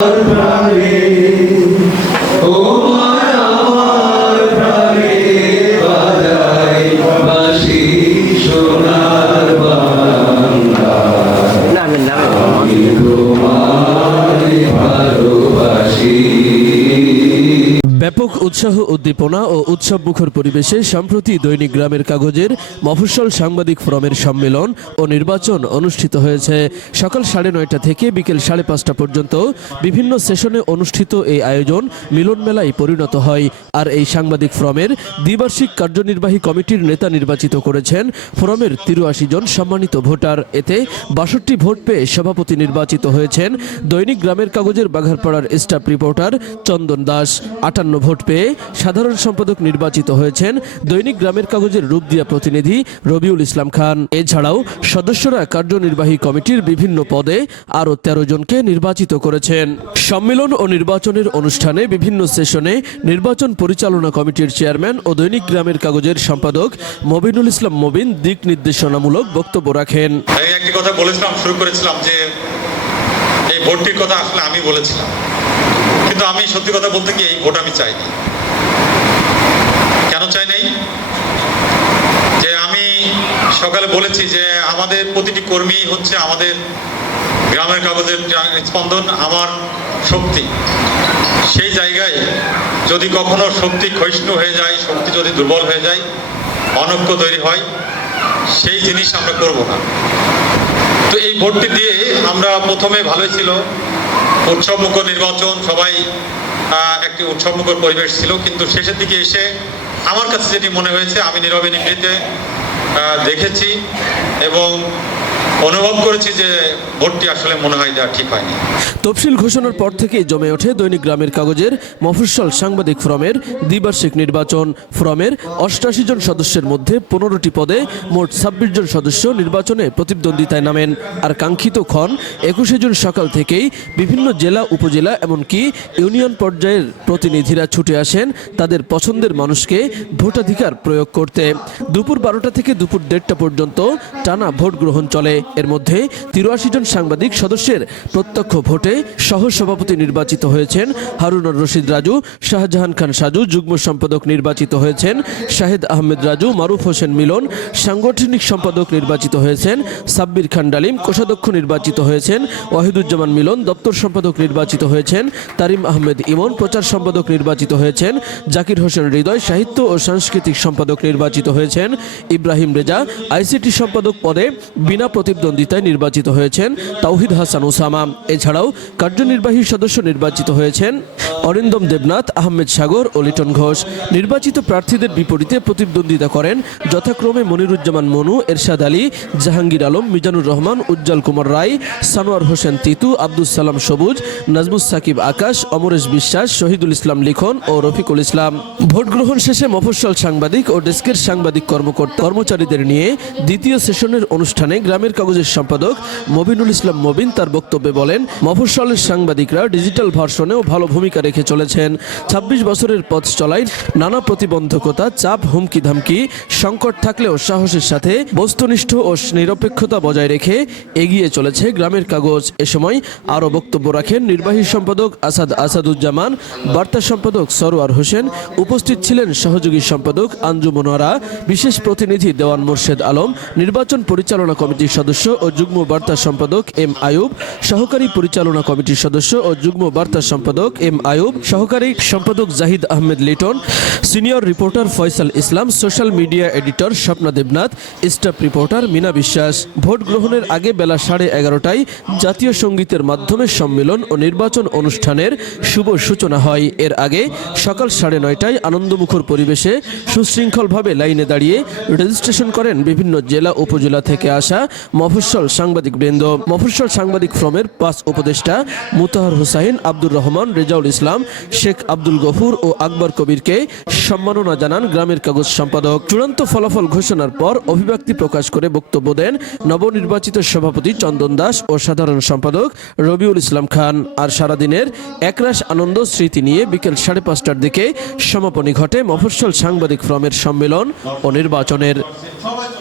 Lord, ব্যাপক উৎসাহ, উদ্দীপনা ও উৎসব মুখর পরিবেশে সম্প্রতি দৈনিক গ্রামের কাগজের মফস্বল সাংবাদিক ফোরামের সম্মেলন ও নির্বাচন অনুষ্ঠিত হয়েছে। সকাল সাড়ে নয়টা থেকে বিকেল সাড়ে পাঁচটা পর্যন্ত বিভিন্ন সেশনে অনুষ্ঠিত এই আয়োজন মিলন মেলায় পরিণত হয়। আর এই সাংবাদিক ফোরামের দ্বিবার্ষিক কার্যনির্বাহী কমিটির নেতা নির্বাচিত করেছেন ফোরামের তিরুয়াশি জন সম্মানিত ভোটার। এতে বাষট্টি ভোট পেয়ে সভাপতি নির্বাচিত হয়েছেন দৈনিক গ্রামের কাগজের বাঘারপাড়ার স্টাফ রিপোর্টার চন্দন দাস। আটান্ন ভোট পেয়ে সাধারণ সম্পাদক নির্বাচিত হয়েছেন দৈনিক গ্রামের কাগজের রূপ দিয়া প্রতিনিধি রবিউল ইসলাম খান। এছাড়াও সদস্যরা কার্যনির্বাহী কমিটির বিভিন্ন পদে আরও তেরো জনকে নির্বাচিত করেছেন। সম্মেলন ও নির্বাচনের অনুষ্ঠানে বিভিন্ন সেশনে নির্বাচন পরিচালনা কমিটির চেয়ারম্যান ও দৈনিক গ্রামের কাগজের সম্পাদক মবিনুল ইসলাম মবিন দিক নির্দেশনামূলক বক্তব্য রাখেন। একটি কথা বলেছিলাম, শুরু করেছিলাম যে এই ভোটটির কথা আসলে আমি বলেছিলাম। কিন্তু আমি সত্যি কথা বলতে কি এই ভোট আমি চাইনি। কেন চাই নাই যে আমি সকালে বলেছি যে আমাদের প্রতিটি কর্মী হচ্ছে আমাদের গ্রামের কাগজের স্পন্দন, আমার শক্তি। সেই জায়গায় যদি কখনো শক্তি ক্ষয়িষ্ণু হয়ে যায়, শক্তি যদি দুর্বল হয়ে যায়, অনৈক্য তৈরি হয়, সেই জিনিস আমরা করব না। তো এই ভোটটি দিয়ে আমরা প্রথমে ভালোই ছিল। উৎসবমুখর নির্বাচন, সবাই একটি উৎসবমুখর পরিবেশ ছিল, কিন্তু শেষের দিকে এসে আমার কাছে যেটি মনে হয়েছে, আমি নীরবে নিভৃতে দেখেছি এবং অনুভব করেছি যে ভোটটি আসলে মনে হয় দেওয়া ঠিক হয়নি। তফসিল ঘোষণার পর থেকেই জমে ওঠে দৈনিক গ্রামের কাগজের মফস্বল সাংবাদিক ফোরামের দ্বিবার্ষিক নির্বাচন ফোরামের অষ্টাশি জন সদস্যের মধ্যে পনেরোটি পদে মোট ছাব্বিশ জন সদস্য নির্বাচনে প্রতিদ্বন্দ্বিতায় নামেন। আর কাঙ্ক্ষিত ক্ষণ, একুশে জুন সকাল থেকেই বিভিন্ন জেলা, উপজেলা এমনকি ইউনিয়ন পর্যায়ের প্রতিনিধিরা ছুটে আসেন তাদের পছন্দের মানুষকে ভোটাধিকার প্রয়োগ করতে। দুপুর বারোটা থেকে দুপুর দেড়টা পর্যন্ত টানা ভোট গ্রহণ চলে। এর মধ্যে তিরাশি জন সাংবাদিক সদস্যের প্রত্যক্ষ ভোটে সহ সভাপতি নির্বাচিত হয়েছেন। হারুনুর রশিদ রাজু, শাহজাহান খান সাজু, যুগ্ম সম্পাদক নির্বাচিত হয়েছেন। শাহেদ আহমেদ রাজু, মারুফ হোসেন মিলন, সাংগঠনিক সম্পাদক নির্বাচিত হয়েছেন। সাব্বির খান ডালিম, কোষাধ্যক্ষ নির্বাচিত হয়েছেন। ওয়াহিদুজ্জামান মিলন, দপ্তর সম্পাদক নির্বাচিত হয়েছেন। তারিম আহমেদ ইমন, প্রচার সম্পাদক নির্বাচিত হয়েছেন। জাকির হোসেন হৃদয়, সাহিত্য ও সাংস্কৃতিক সম্পাদক নির্বাচিত হয়েছেন। ইব্রাহিম রেজা, আইসিটি সম্পাদক পদে বিনা প্রতিদ্বন্দ্বিতায় নির্বাচিত হয়েছেন তাওহিদ হাসান ওসামা। এছাড়াও কার্যনির্বাহী সদস্য নির্বাচিত হয়েছেন অরিন্দম দেবনাথ, আহমেদ সাগর ও লিটন ঘোষ। নির্বাচিত প্রার্থীদের বিপরীতে প্রতিদ্বন্দ্বিতা করেন যথাক্রমে মনিরুজ্জামান মনু, এরশাদ আলী, জাহাঙ্গীর আলম, মিজানুর রহমান, উজ্জ্বল কুমার রায়, সানোয়ার হোসেন তিতু আব্দুল সালাম সবুজ, নাজমুস সাকিব আকাশ, অমরেশ বিশ্বাস, শহীদুল ইসলাম লিখন ও রফিকুল ইসলাম। ভোট গ্রহণ শেষে মফস্বল সাংবাদিক ও ডেস্কের সাংবাদিক কর্মকর্তা কর্মচারীদের নিয়ে দ্বিতীয় সেশনের অনুষ্ঠানে গ্রামের কাগজের সম্পাদক মবিনুল ইসলাম মবিন তার বক্তব্যে বলেন, মফস্বলের সাংবাদিকরা ডিজিটাল ভার্সনেও ভালো ভূমিকা রেখে চলেছেন। ২৬ বছরের পথ চলায় নানা প্রতিবন্ধকতা, চাপ, হুমকি ধামকি, সংকট থাকলেও সাহসের সাথে বস্তুনিষ্ঠ ও নিরপেক্ষতা বজায় রেখে এগিয়ে চলেছে গ্রামের কাগজ। এ সময় আরও বক্তব্য রাখেন নির্বাহী সম্পাদক আসাদ আসাদুজ্জামান, বার্তা সম্পাদক সরোয়ার হোসেন, উপস্থিত ছিলেন সহযোগী সম্পাদক আঞ্জু মনোয়ারা, বিশেষ প্রতিনিধি দেওয়ান মোর্শেদ আলম, নির্বাচন পরিচালনা কমিটির সদস্য ও যুগ্ম বার্তা সম্পাদক এম আয়ুব, সহকারী পরিচালনা কমিটির সদস্য ও যুগ্ম বার্তা সম্পাদক এম আয়ুব সহকারী সম্পাদক Zahid Ahmed Liton, senior reporter Faisal Islam, social media editor Swapna Debnath, staff reporter Mina Biswas. Vote গ্রহণের আগে বেলা সাড়ে এগারোটায় জাতীয় সঙ্গীতের মাধ্যমে সম্মেলন ও নির্বাচন অনুষ্ঠানের শুভ সূচনা হয়। এর আগে সকাল সাড়ে নয়টায় আনন্দমুখর পরিবেশে সুশৃঙ্খলভাবে লাইনে দাঁড়িয়ে রেজিস্ট্রেশন করেন বিভিন্ন জেলা উপজেলা থেকে আসা মফস্বল সাংবাদিক বৃন্দ মফস্বল সাংবাদিক ফ্রমের পাঁচ উপদেষ্টা মুতাহার হুসাইন, আব্দুর রহমান, রেজাউল ইসলাম শেখ আব্দুল গফুর ও আকবর কবিরকে সম্মাননা জানান গ্রামের কাগজ সম্পাদক। চূড়ান্ত ফলাফল ঘোষণার পর অভিব্যক্তি প্রকাশ করে বক্তব্য দেন নবনির্বাচিত সভাপতি চন্দন দাস ও সাধারণ সম্পাদক রবিউল ইসলাম খান। আর সারাদিনের একরাশ আনন্দ স্মৃতি নিয়ে বিকেল সাড়ে পাঁচটার দিকে সমাপনী ঘটে মফস্বল সাংবাদিক ফ্রমের সম্মেলন ও নির্বাচনের।